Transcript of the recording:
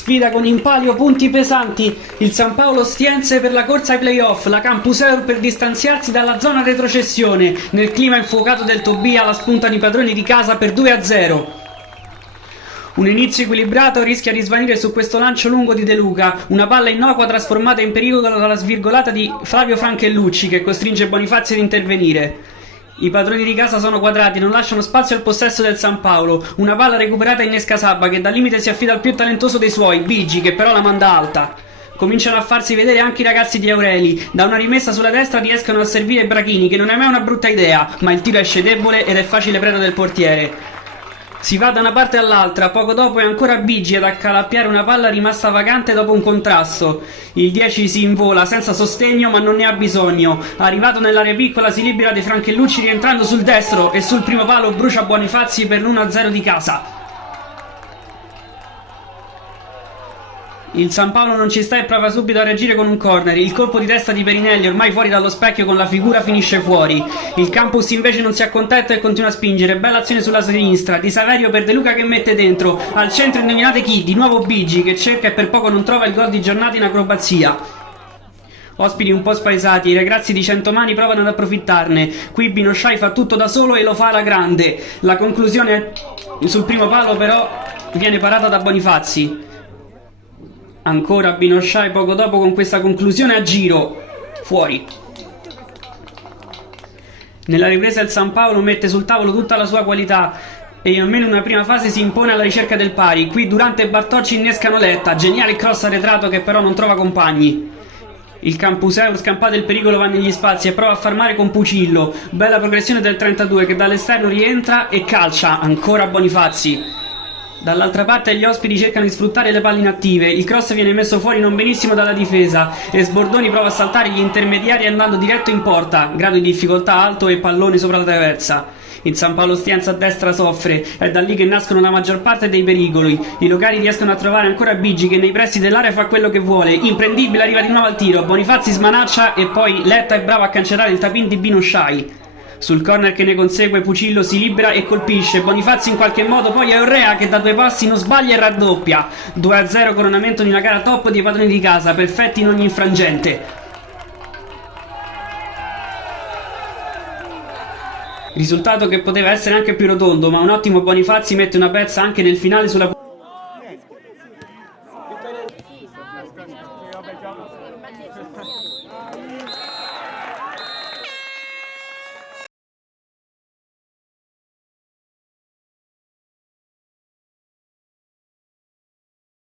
Sfida con in palio punti pesanti il San Paolo Ostiense per la corsa ai playoff, la Campus Eur per distanziarsi dalla zona retrocessione. Nel clima infuocato del Tobia la spunta di padroni di casa per 2-0. Un inizio equilibrato rischia di svanire su questo lancio lungo di De Luca, una palla innocua trasformata in pericolo dalla svirgolata di Flavio Franchellucci che costringe Bonifazzi ad intervenire. I padroni di casa sono quadrati, non lasciano spazio al possesso del San Paolo. Una palla recuperata innesca Sabba che dal limite si affida al più talentuoso dei suoi, Bigi, che però la manda alta. Cominciano a farsi vedere anche i ragazzi di Aureli. Da una rimessa sulla destra riescono a servire Brachini, che non è mai una brutta idea, ma il tiro esce debole ed è facile preda del portiere. Si va da una parte all'altra, poco dopo è ancora Bigi ad accalappiare una palla rimasta vacante dopo un contrasto. Il 10 si invola senza sostegno ma non ne ha bisogno. Arrivato nell'area piccola si libera De Franchellucci rientrando sul destro e sul primo palo brucia Bonifazzi per l'1-0 di casa. Il San Paolo non ci sta e prova subito a reagire con un corner. Il colpo di testa di Perinelli, ormai fuori dallo specchio con la figura, finisce fuori. Il Campus invece non si accontenta e continua a spingere. Bella azione sulla sinistra, Di Saverio per De Luca che mette dentro. Al centro indovinate chi? Di nuovo Bigi che cerca e per poco non trova il gol di giornata in acrobazia. Ospiti un po' spaesati, i ragazzi di Centomani provano ad approfittarne. Qui Binosciai fa tutto da solo e lo fa alla grande. La conclusione sul primo palo però viene parata da Bonifazzi. Ancora Binosciai poco dopo con questa conclusione a giro. Fuori. Nella ripresa il San Paolo mette sul tavolo tutta la sua qualità e in almeno una prima fase si impone alla ricerca del pari. Qui Durante e Bartocci innescano Letta. Geniale cross arretrato che però non trova compagni. Il Campus Eur, scampato il pericolo, va negli spazi e prova a far male con Pucillo. Bella progressione del 32 che dall'esterno rientra e calcia. Ancora Bonifazzi. Dall'altra parte gli ospiti cercano di sfruttare le palle inattive. Il cross viene messo fuori non benissimo dalla difesa e Sbordoni prova a saltare gli intermediari andando diretto in porta. Grado di difficoltà alto e pallone sopra la traversa. Il San Paolo Ostiense a destra soffre, è da lì che nascono la maggior parte dei pericoli. I locali riescono a trovare ancora Bigi che nei pressi dell'area fa quello che vuole. Imprendibile, arriva di nuovo al tiro. Bonifazzi smanaccia e poi Letta è bravo a cancellare il tapin di Binosciai. Sul corner che ne consegue Pucillo si libera e colpisce. Bonifazzi in qualche modo, poi è Urrea che da due passi non sbaglia e raddoppia. 2-0, coronamento di una gara top dei padroni di casa, perfetti in ogni frangente. Risultato che poteva essere anche più rotondo, ma un ottimo Bonifazzi mette una pezza anche nel finale sulla...